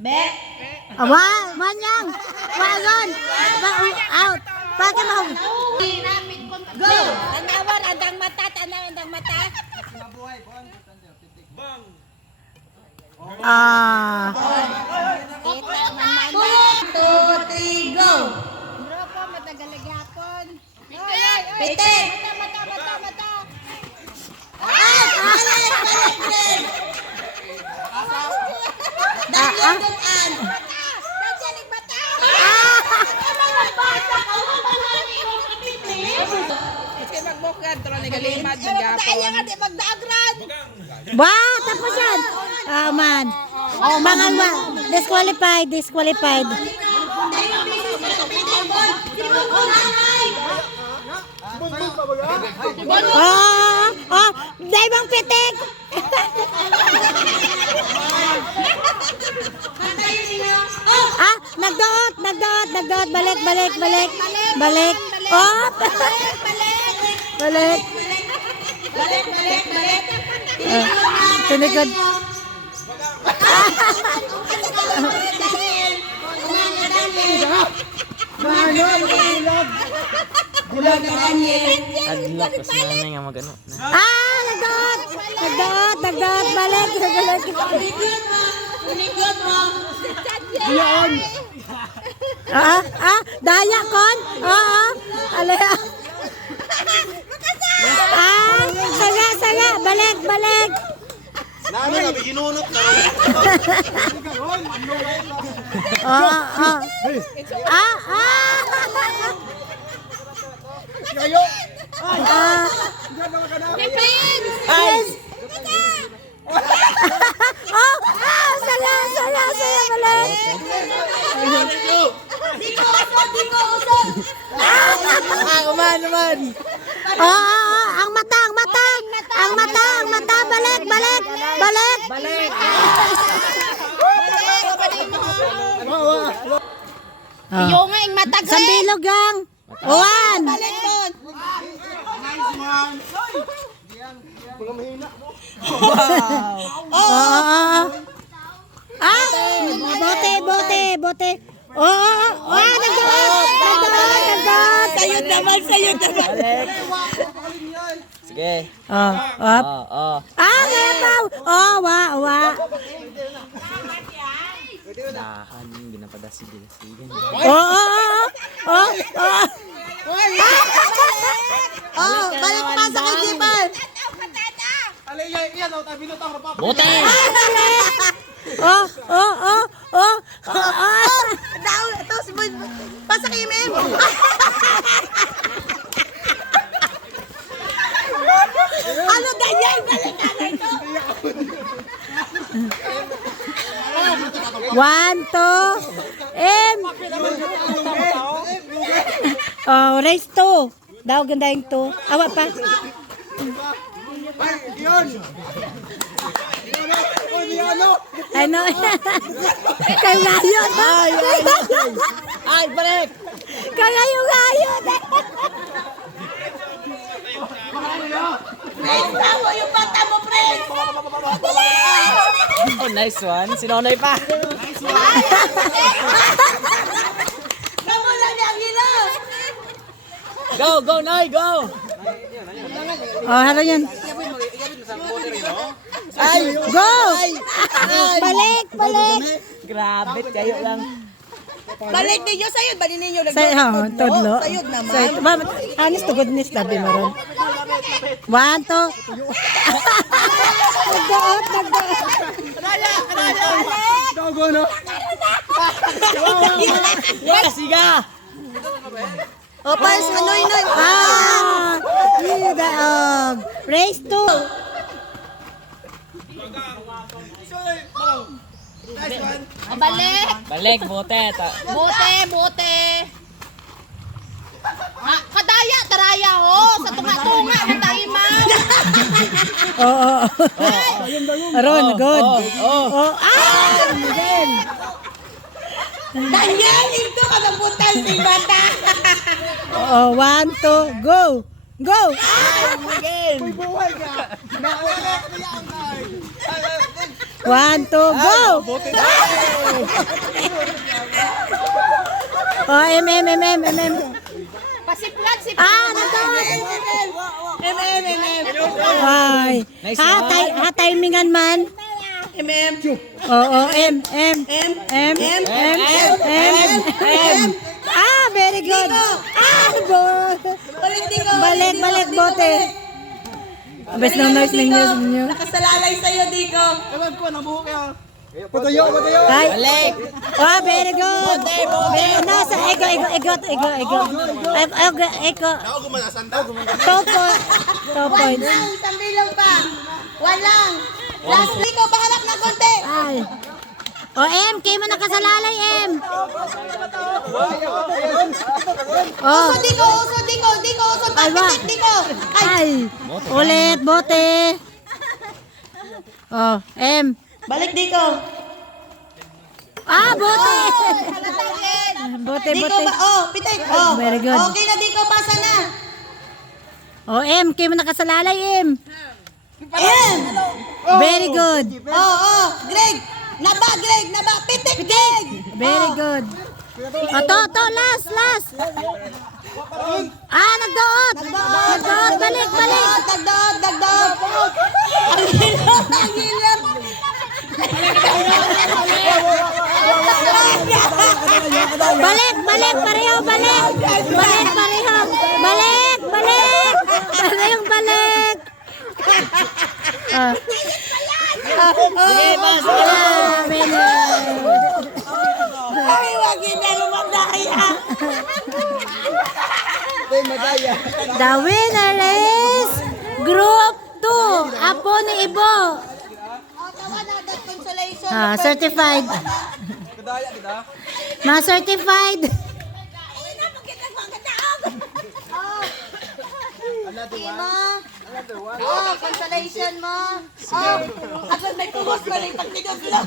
Be. Manyang. Wagon. Out. Pakai mau. Go. Tanawan andang mata, andang mata. Bang. Kita man. 2, 3, go. Bro ko matagal gyapon. Pite. Mata. Wah, tapos yan. Man. Mangan ba? Disqualified. Dahil bang pitik. Nagdoot. Balik. Balik. Tunikod. Adlock kasi nanay nga magano. Nagdoot. Balik. Unikot mo. Diyan. Daya kon. Alaya. Saga. Balik. Nami nga biginunot na. Kayo. Saya balik. Diko usod. Kuman. Ang mata, balik. Yung nga yung matag. Sambilog gang. Uwan. Balik doon. Bote. Nagdoot. Sayod naman. Sige. Ngapaw. Wa. Dahan ginapadasi din. Balik pa sa kay Jipal. Bote. Daw, tapos pasakimim. Ano ganyan? Balik ka na ito. 1, 2, race 2. Daw ganda yung 2. Awa pa. Ano? Kagayon. Ay, balik. Kagayon. Tawo yung bata mo, friend. Oh, nice one. Sinonoy pa. Kamu lang yung hilo. Go, Noy, go. Halo yan. Ay, Go! Balik! Grabe kayo lang. Balik ninyo sayod. Balik ninyo. Todlo. Sayod naman. Honest to goodness, tabi maron. 1, 2. Nagdoot. Yes, siga. Pas, anoy. Daog. Race 2. Balik, bote. Bote. Kadaya, taraya ho. Sa tunga-tunga, tayo mau. Oo. Aron, good. Again. Daniel, ito ka nabutan si bata. 1, 2, go. Go! Again. Buhay ka. Nawala ka na yan. 1, 2, go! Oh, M. Pasiplat, siplat. Nagkawat! Ay. Nice Ha, timingan man. Oo, M. Very good. Balik, bote. Best no noise ninyo. Nakasalalay sa'yo, Dico. Ay. Balik. Very good. Nasa, ego. Ako gumanasanda. 2 points. Isang bilog pa. Walang. Last, Dico, paharap ng konti. Ay. O, M, kayo mo nakasalalay, M. Oh. Uso, Dico. Ay, ba? Papitik, Dico. Ay. Ulit, bote. Oh, M. Balik, Dico. Bote. Halatangin. Bote. Dico ba? Pitik. Very good. Okay na, Dico. Pasa na. O, M, kayo mo nakasalalay, M. Very good. Greg. Naba. Pitik, Greg. Very good. O, to, last. Nagdoot. Balik. Dagdod. Ang hilap. Balik, pareho. Balik. Sige, pas. Ay, wag na lumadaya. The winner is Group 2. Apo ni Ibo. Tawa na, that consolation. Certified. Ma-certified. Consolation mo. Agad may tuwas pa rin pag tinagla.